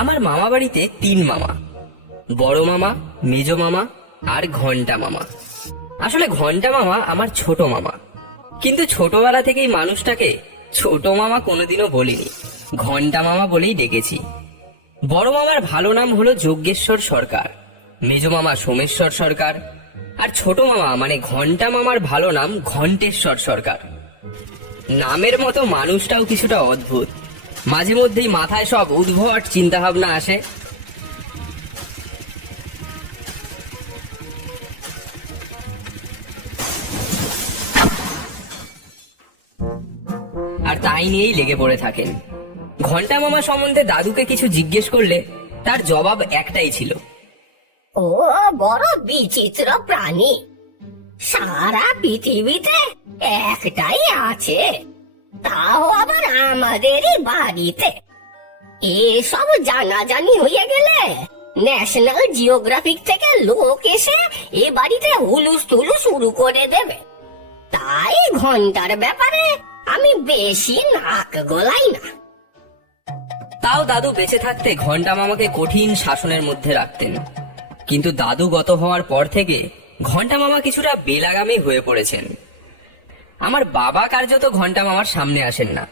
আমার মামা বাড়িতে 3 মামা, বড় মামা, মেজ মামা আর ঘন্টা মামা। আসলে ঘন্টা মামা আমার ছোট মামা, কিন্তু ছোটবেলা থেকেই মানুষটাকে ছোট মামা কোনোদিনও বলিনি, ঘন্টা মামা বলেই ডেকেছি। বড় মামার ভালো নাম হলো যজ্ঞেশ্বর সরকার, মেজ মামা সোমেশ্বর সরকার, আর ছোট মামা মানে ঘন্টা মামার ভালো নাম ঘণ্টেশ্বর সরকার। নামের মতো মানুষটাও কিছুটা অদ্ভুত, মাঝে মধ্যেই মাথায় সব উদ্ভট চিন্তা ভাবনা আসে। আর তাই নিয়েই লেগে পড়ে থাকেন। ঘন্টা মামা সম্বন্ধে দাদুকে কিছু জিজ্ঞেস করলে তার জবাব একটাই ছিল, ও বড় বিচিত্র প্রাণী, সারা পৃথিবীতে একটাই আছে, তাও আবার আমাদেরই বাড়িতে। এসব জানাজানি হয়ে গেলে ন্যাশনাল জিওগ্রাফিক থেকে লোক এসে এ বাড়িতে হুলুস তুলু শুরু করে দেবে। তাই ঘন্টার ব্যাপারে আমি বেশি নাক গলাই না। তাও দাদু বেঁচে থাকতে ঘন্টা মামাকে কঠিন শাসনের মধ্যে রাখতেন। কিন্তু দাদু গত হওয়ার পর থেকে ঘন্টা মামা কিছুটা বেলাগামী হয়ে পড়েছেন। আমার বাবা কার্যত ঘন্টা মামার সামনে আসেন না,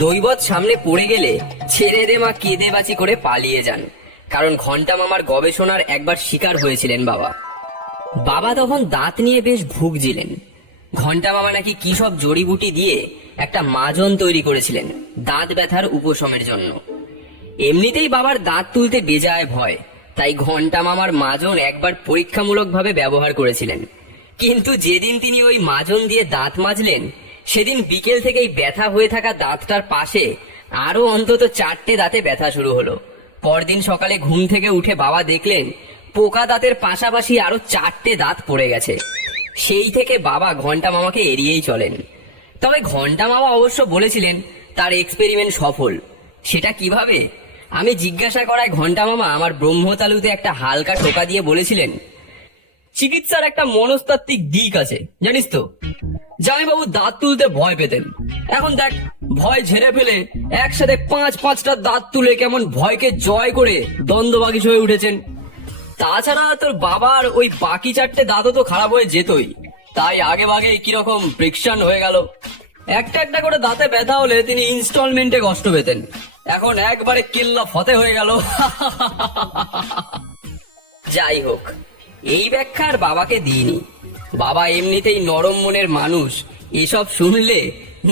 দৈবত সামনে পড়ে গেলে ছেড়ে দে মা কেঁদে বাঁচি করে পালিয়ে যান, কারণ ঘন্টা মামার গবেষণার একবার শিকার হয়েছিলেন বাবা। বাবা তখন দাঁত নিয়ে বেশ ভুগছিলেন। ঘন্টা মামা নাকি কি সব জড়িবুটি দিয়ে একটা মাজন তৈরি করেছিলেন দাঁত ব্যথার উপশমের জন্য। এমনিতেই বাবার দাঁত তুলতে বেজায় ভয়, তাই ঘন্টা মামার মাজন একবার পরীক্ষামূলকভাবে ব্যবহার করেছিলেন। কিন্তু যেদিন তিনি ওই মাজন দিয়ে দাঁত মাজলেন, সেদিন বিকেল থেকেই ব্যথা হয়ে থাকা দাঁতটার পাশে আরো অন্তত 4টে দাঁতে ব্যথা শুরু হলো। পরদিন সকালে ঘুম থেকে উঠে বাবা দেখলেন পোকা দাঁতের পাশাপাশি আরো 4টে দাঁত পড়ে গেছে। সেই থেকে বাবা ঘন্টা মামাকে এড়িয়েই চলেন। তবে ঘন্টা মামা অবশ্য বলেছিলেন তার এক্সপেরিমেন্ট সফল। সেটা কিভাবে আমি জিজ্ঞাসা করায় ঘন্টা মামা আমার ব্রহ্মতালুতে একটা হালকা টোকা দিয়ে বলেছিলেন, চিকিৎসার একটা মনস্তাত্ত্বিক দিক আছে জানিস তো। জামাইবাবু দাঁত তুলতে ভয় পেতেন, এখন দেখ ভয় ঝেড়ে ফেলে একসাথে 5-5টা দাঁত তুলে কেমন ভয়কে জয় করে দ্বন্দ্ববাগিস হয়ে উঠেছেন। তাছাড়া তোর বাবার ওই বাকি 4টে দাঁতও তো খারাপ হয়ে যেতই, তাই আগে ভাগে কিরকম ফ্রিকশন হয়ে গেল। একটা একটা করে দাঁতে ব্যথা হলে তিনি ইনস্টলমেন্টে কষ্ট পেতেন, এখন একবারে কেল্লা ফতে হয়ে গেল। যাই হোক, এই ব্যাখ্যা আর বাবাকে দিইনি। বাবা এমনিতেই নরম মনের মানুষ, এসব শুনলে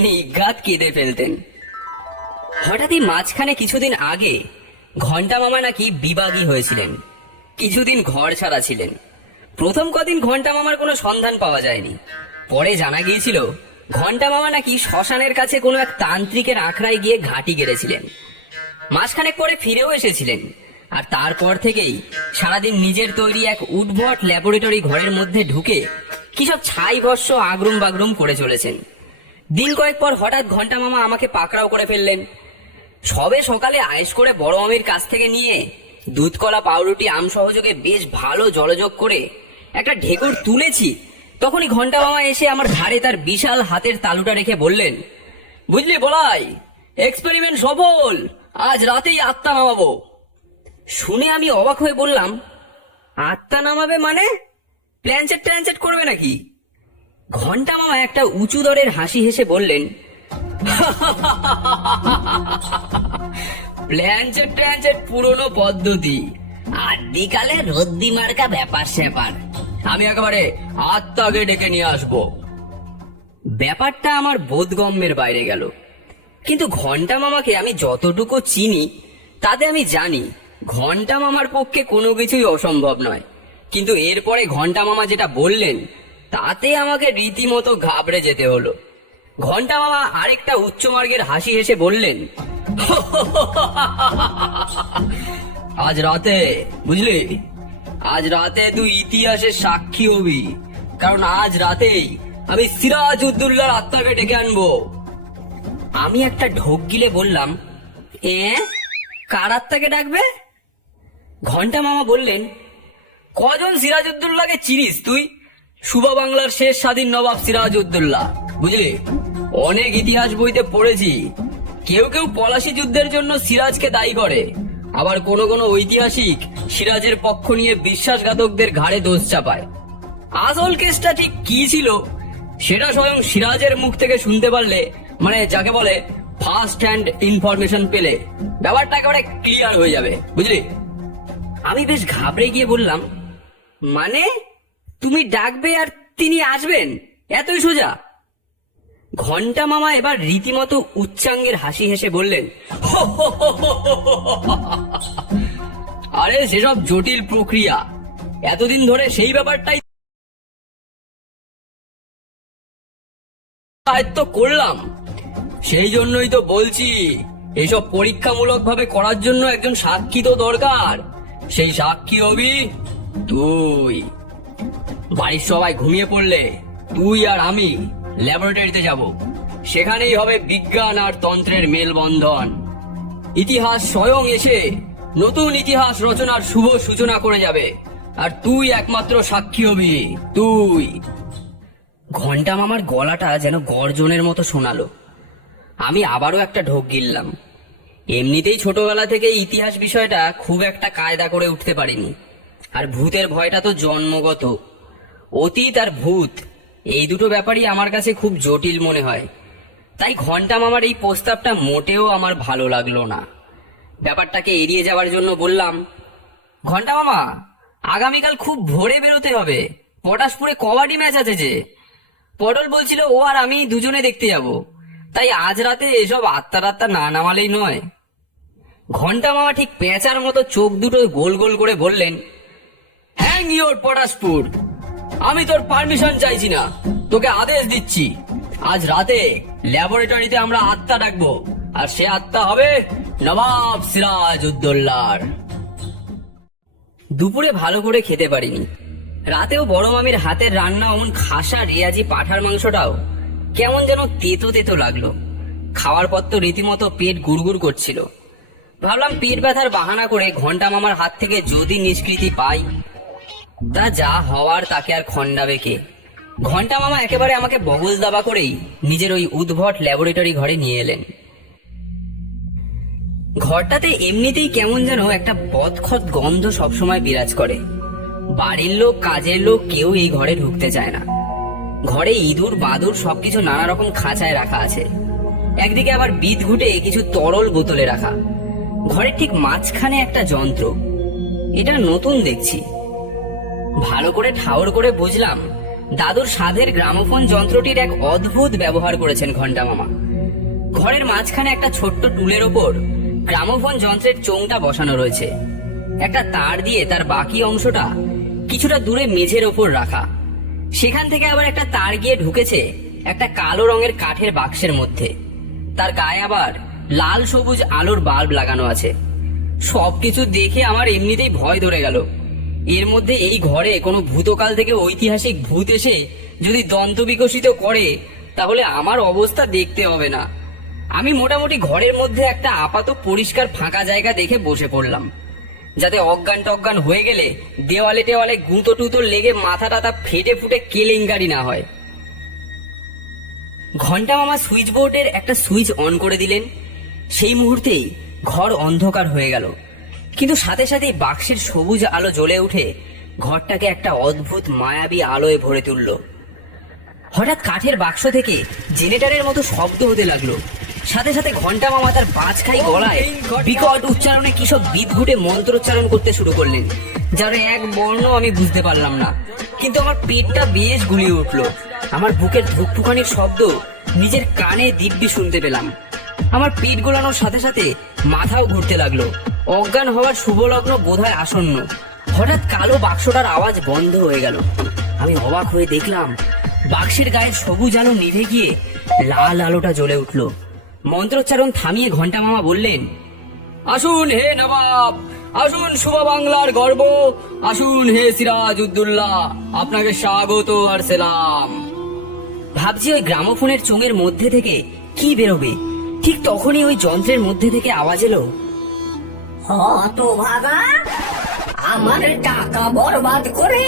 নিঘাত কেঁদে ফেলতেন। হঠাৎই মাঝখানে কিছুদিন আগে ঘন্টা মামা নাকি বিবাগী হয়েছিলেন, কিছুদিন ঘর ছাড়া ছিলেন। প্রথম কদিন ঘন্টা মামার কোনো সন্ধান পাওয়া যায়নি। পরে জানা গিয়েছিল ঘন্টা মামা নাকি শ্মশানের কাছে কোনো এক তান্ত্রিকের আখড়ায় গিয়ে ঘাঁটি গেড়েছিলেন। মাসখানেক পরে ফিরেও এসেছিলেন, আর তারপর থেকেই সারাদিন নিজের তৈরি এক উদ্ভট ল্যাবরেটরি ঘরের মধ্যে ঢুকে কি সব ছাই ভস্য আগরুম বাগরুম করে চলেছেন। দিন কয়েক পর হঠাৎ ঘন্টা মামা আমাকে পাকড়াও করে ফেললেন। সবে সকালে আয়েশ করে বড় মামির কাছ থেকে নিয়ে দুধ কলা পাউরুটি আম সহযোগে বেশ ভালো জলযোগ করে একটা ঢেকুর তুলেছি, তখনই ঘন্টা মামা এসে আমার ঘাড়ে তার বিশাল হাতের তালুটা রেখে বললেন, বুঝলি বলাই, এক্সপেরিমেন্ট সফল, আজ রাতেই আত্মা নামাবো। শুনে আমি অবাক হয়ে বললাম, আত্মা নামাবে মানে? প্ল্যানচেট ট্যানচেট করবে নাকি? ঘন্টা মামা একটা উঁচু দরের হাসি হেসে বললেন, প্ল্যানচেট ট্যানচেট পুরনো পদ্ধতি, আদিকালে রদ্দি মার্কা ব্যাপার স্যাপার, আমি একেবারে আত্মাকে ডেকে নিয়ে আসবো। ব্যাপারটা আমার বোধগম্যের বাইরে গেল, কিন্তু ঘন্টা মামাকে আমি যতটুকু চিনি তাতে আমি জানি ঘন্টা মামার পক্ষে কোনো কিছুই অসম্ভব নয়। কিন্তু এরপরে ঘন্টা মামা যেটা বললেন তাতে আমাকে রীতিমতো ঘাবড়ে যেতে হলো। ঘন্টা মামা আরেকটা উচ্চমার্গের হাসি হেসে বললেন, আজ রাতে, বুঝলি, আজ রাতে তুই ইতিহাসের সাক্ষী হবি, কারণ আজ রাতেই আমি সিরাজ উদ্দৌলার আত্মাকে ডেকে আনবো। আমি একটা ঢোক গিলে বললাম, কার আত্মাকে ডাকবে? ঘন্টা মামা বললেন, কজন সিরাজউদ্দৌলাকে চিনিস তুই? শুভ বাংলার শেষ স্বাধীন নবাব সিরাজউদ্দৌলা, বুঝলি, অনেক ইতিহাস বইতে পড়েছি। কেউ কেউ পলাশী যুদ্ধের জন্য সিরাজকে দায়ী করে, আবার কোনো কোনো ঐতিহাসিক সিরাজের পক্ষ নিয়ে বিশ্বাসঘাতকদের ঘাড়ে দোষ চাপায়। আসল কেসটা ঠিক কি ছিল সেটা স্বয়ং সিরাজের মুখ থেকে শুনতে পারলে, মানে যাকে বলে ফার্স্ট হ্যান্ড ইনফরমেশন পেলে, ব্যাপারটা একেবারে ক্লিয়ার হয়ে যাবে, বুঝলি? আমি বেশ ঘাবড়ে গিয়ে বললাম, মানে তুমি ডাকবে আর তিনি আসবেন, এতই সোজা? ঘন্টা মামা এবার রীতিমতো উচ্চাঙ্গের হাসি হেসে বললেন, আরে সেসব জটিল প্রক্রিয়া এতদিন ধরে সেই ব্যাপারটাই আয়ত্ত করলাম, সেই জন্যই তো বলছি এসব পরীক্ষামূলক ভাবে করার জন্য একজন সাক্ষী তো দরকার। সেই সাক্ষী হবি তুই। বাড়ির সবাই ঘুমিয়ে পড়লে তুই আর আমি ল্যাবরেটরিতে যাব, সেখানেই হবে বিজ্ঞান আর তন্ত্রের মেলবন্ধন। ইতিহাস স্বয়ং এসে নতুন ইতিহাস রচনার শুভ সূচনা করে যাবে, আর তুই একমাত্র সাক্ষী হবি, তুই। ঘন্টা মামার গলাটা যেন গর্জনের মতো শোনালো। আমি আবারও একটা ঢোক গিললাম। এমনিতেই ছোটবেলা থেকে ইতিহাস বিষয়টা খুব একটা কায়দা করে উঠতে পারিনি, আর ভূতের ভয়টা তো জন্মগত। অতীত আর ভূত এই দুটো ব্যাপারই আমার কাছে খুব জটিল মনে হয়। তাই ঘন্টা মামার এই প্রস্তাবটা মোটেও আমার ভালো লাগলো না। ব্যাপারটাকে এড়িয়ে যাওয়ার জন্য বললাম, ঘন্টা মামা, আগামীকাল খুব ভোরে বেরোতে হবে, পটাশপুরে কবাডি ম্যাচ আছে যে। পটল বলছিল ও আর আমি দুজনে দেখতে যাব, তাই আজ রাতে এসব আত্মা না নামালেই নয়। ঘন্টা মামা ঠিক পেঁচার মতো চোখ দুটো গোল গোল করে বললেন, হ্যাং ইওর পটাশপুর, আমি তোর পারমিশন চাইছি না, তোকে আদেশ দিচ্ছি। আজ রাতে ল্যাবরেটরিতে আমরা আত্মা ডাকবো, আর সে আত্মা হবে নবাব সিরাজ উদ্দৌলার। দুপুরে ভালো করে খেতে পারিনি। রাতেও বড় মামির হাতের রান্না অমন খাসা রেয়াজি পাঠার মাংসটাও কেমন যেন তেতো তেতো লাগলো। খাওয়ার পর তো রীতিমতো পেট গুড়গুড় করছিল। ভাবলাম পেট ব্যথার বাহানা করে ঘন্টা মামার হাত থেকে যদি নিষ্কৃতি পাই, তা যা হওয়ার তাকে আর খণ্ডাবে কে। ঘন্টা মামা একেবারে আমাকে বগল দাবা করেই নিজের ওই উদ্ভট ল্যাবরেটরি ঘরে নিয়ে এলেন। ঘরটাতে এমনিতেই কেমন যেন একটা বদখত গন্ধ সবসময় বিরাজ করে। বাড়ির লোক, কাজের লোক কেউ এই ঘরে ঢুকতে চায় না। ঘরে ইঁদুর বাদুর সবকিছু নানা রকম খাঁচায় রাখা আছে। একদিকে আবার বিদ ঘুটে কিছু তরল বোতলে রাখা। ঘরের ঠিক মাঝখানে একটা যন্ত্র, এটা নতুন দেখছি। ভালো করে ঠাউর করে বুঝলাম দাদুর সাধের গ্রামোফোন যন্ত্রটির এক অদ্ভুত ব্যবহার করেছেন ঘন্টা মামা। ঘরের মাঝখানে একটা ছোট্ট টুলের ওপর গ্রামোফোন যন্ত্রের চোঙটা বসানো রয়েছে। একটা তার দিয়ে তার বাকি অংশটা কিছুটা দূরে মেঝের ওপর রাখা। সেখান থেকে আবার একটা তার গিয়ে ঢুকেছে একটা কালো রঙের কাঠের বাক্সের মধ্যে। তার গায়ে আবার লাল সবুজ আলোর বাল্ব লাগানো আছে। সবকিছু দেখে আমার এমনিতেই ভয় ধরে গেল। এর মধ্যে এই ঘরে কোনো ভূতকাল থেকে ঐতিহাসিক ভূত এসে যদি দন্ত বিকশিত করে, তাহলে আমার অবস্থা দেখতে হবে না। আমি মোটামুটি ঘরের মধ্যে একটা আপাত পরিষ্কার ফাঁকা জায়গা দেখে বসে পড়লাম, যাতে অজ্ঞান টজ্ঞান হয়ে গেলে দেওয়ালে টেওয়ালে গুঁতো টুতো লেগে মাথা টাথা ফেটে ফুটে কেলেঙ্কারি না হয়। ঘন্টা মামা সুইচ বোর্ডের একটা সুইচ অন করে দিলেন। সেই মুহূর্তেই ঘর অন্ধকার হয়ে গেল, কিন্তু সাথে সাথে বাক্সের সবুজ আলো জ্বলে উঠে ঘরটাকে একটা অদ্ভুত মায়াবী আলোয় ভরে তুলল। হঠাৎ কাঠের বাক্স থেকে জেনারেটরের মতো শব্দ হতে লাগলো। সাথে সাথে ঘন্টা মামা তার বাজখাই গলায় বিকট উচ্চারণে কিসব বিদঘুটে মন্ত্রোচ্চারণ করতে শুরু করলেন, যার এক বর্ণ আমি বুঝতে পারলাম না। কিন্তু আমার পেটটা বেশ গুলিয়ে উঠলো। আমার বুকের ধুকপুকানির শব্দ নিজের কানে দিব্যি শুনতে পেলাম। আমার পেট গোলানোর সাথে সাথে মাথাও ঘুরতে লাগলো। অজ্ঞান হওয়ার শুভ লগ্ন বোধহয় আসন্ন। হঠাৎ কালো বাক্সটার আওয়াজ বন্ধ হয়ে গেল। আমি অবাক হয়ে দেখলাম বাক্সের গায়ের সবুজ আলো নিভে গিয়ে লাল আলোটা জ্বলে উঠল। মন্ত্রোচ্চারণ থামিয়ে ঘন্টা মামা বললেন, আসুন হে নবাব, আসুন শুভ বাংলার গর্ব, আসুন হে সিরাজ উদ্দৌলা, আপনাকে স্বাগত আর সেলাম। ভাবছি ওই গ্রামোফোনের চোঙের মধ্যে থেকে কি বেরোবে। ঠিক তখনই ওই যন্ত্রের মধ্যে থেকে আওয়াজ এলো, হতভাগা, আমার টাকা বরবাদ করে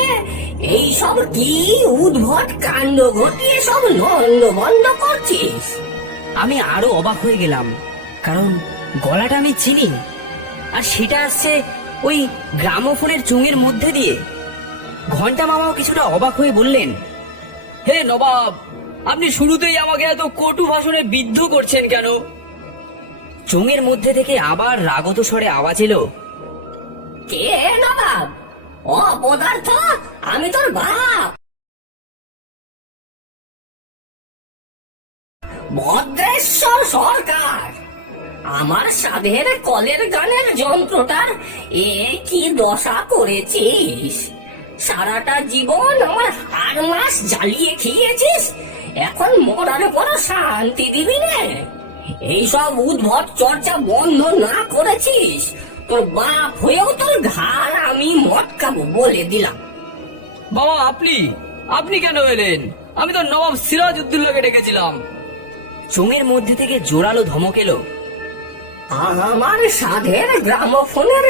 এই সব কি উদ্ভট কাণ্ড ঘটিয়ে সব নন্দ বন্ধ করছিস? আমি আরো অবাক হয়ে গেলাম, কারণ গলাটা আমি চিনি। আর সেটা আসছে ওই গ্রামোফোনের চোঙের মধ্যে দিয়ে। ঘন্টা মামাও কিছুটা অবাক হয়ে বললেন, হে নবাব, আপনি শুরুতেই আমাকে এত কটু ভাষণে বিদ্ধ করছেন কেন? চোঙের মধ্যে থেকে আবার রাগত স্বরে আওয়াজ এলো, কে নবাব? অপদার্থ, আমি তোর বাপ ভদ্রেশ্বর সরকার। আমার সাধের কলের গানের যন্ত্রটার এ কি দশা করেছিস? সারাটা জীবন আমার হাড় মাস জ্বালিয়ে খেয়েছিস, এখন মরার পর শান্তি দিবি না? এইসব উদ্ভট চর্চা বন্ধ না করেছিস, তোর বাপ হয়েও তোর ঘাড় আমি মটকাবো বলে দিলাম। বাবা আপনি কেন এলেন? আমি তো নবাব সিরাজউদ্দৌলাকে ডেকেছিলাম। চোঙের মধ্যে থেকে জোরালো ধমক এলো, আমার সাধের গ্রামোফোনের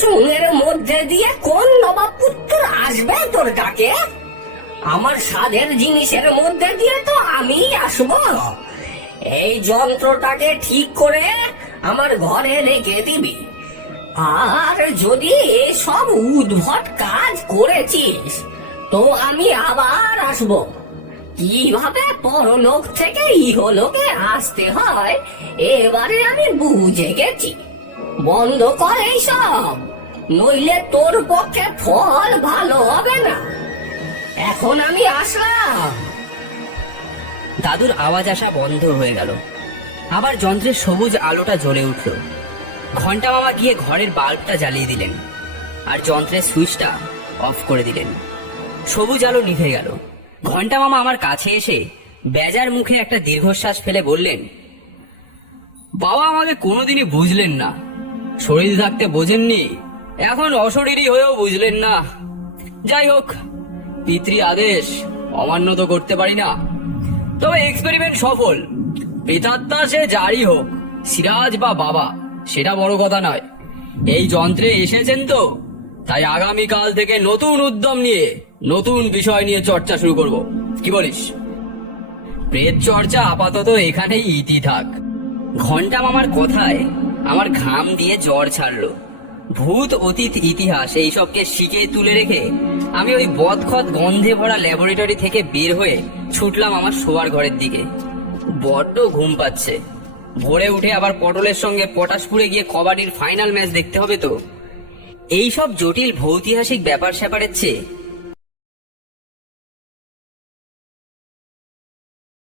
চুনের মধ্যে দিয়ে কোন নবাব পুত্র আসবে তোর ডাকে? আমার সাধের জিনিসের মধ্যে দিয়ে তো আমি আসবো। এই যন্ত্রটাকে ঠিক করে আমার ঘরে রেখে দিবি। আর যদি এসব উদ্ভট কাজ করেছিস তো আমি আবার আসবো। কিভাবে পরলোক থেকে ইহলোকে আসতে হয় এবারে আমি বুঝে গেছি। বন্ধ কর এইসব, নইলে তোর পক্ষে ফল ভালো হবে না। এখন আমি আসলাম। দাদুর আওয়াজ আসা বন্ধ হয়ে গেল। আবার যন্ত্রের সবুজ আলোটা জ্বলে উঠল। ঘন্টা মামা গিয়ে ঘরের বাল্বটা জ্বালিয়ে দিলেন আর যন্ত্রের সুইচটা অফ করে দিলেন। সবুজ আলো নিভে গেল। ঘন্টা মামা আমার কাছে এসে বেজার মুখে একটা দীর্ঘশ্বাস ফেলে বললেন, বাবা আমাকে কোনোদিনই বুঝলেন না। শরীর থাকতে বোঝেননি, এখন অশরীরী হয়েও বুঝলেন না। যাই হোক, পিতৃ আদেশ অমান্য তো করতে পারি না। তবে এক্সপেরিমেন্ট সফল। প্রেতাত্মা সে যারই হোক, সিরাজ বা বাবা, সেটা বড় কথা নয়। এই যন্ত্রে এসেছেন তো, তাই আগামীকাল থেকে নতুন উদ্যম নিয়ে নতুন বিষয় নিয়ে চর্চা শুরু করব। কি বলিস? প্রেত চর্চা আপাতত এখানেই ইতি থাক। ঘন্টা মামার কথায় আমার ঘাম দিয়ে জ্বর ছাড়লো। ভূত, অতীত, ইতিহাস এইসবকে শিখে তুলে রেখে আমি ওই বদখত গন্ধে ভরা ল্যাবরেটরি থেকে বের হয়ে ছুটলাম আমার শোয়ার ঘরের দিকে। বড্ড ঘুম পাচ্ছে। ভোরে উঠে আবার পটলের সঙ্গে পটাশপুরে গিয়ে কবাডির ফাইনাল ম্যাচ দেখতে হবে তো। এইসব জটিল ভৌতিহাসিক ব্যাপার স্যাপারের চেয়ে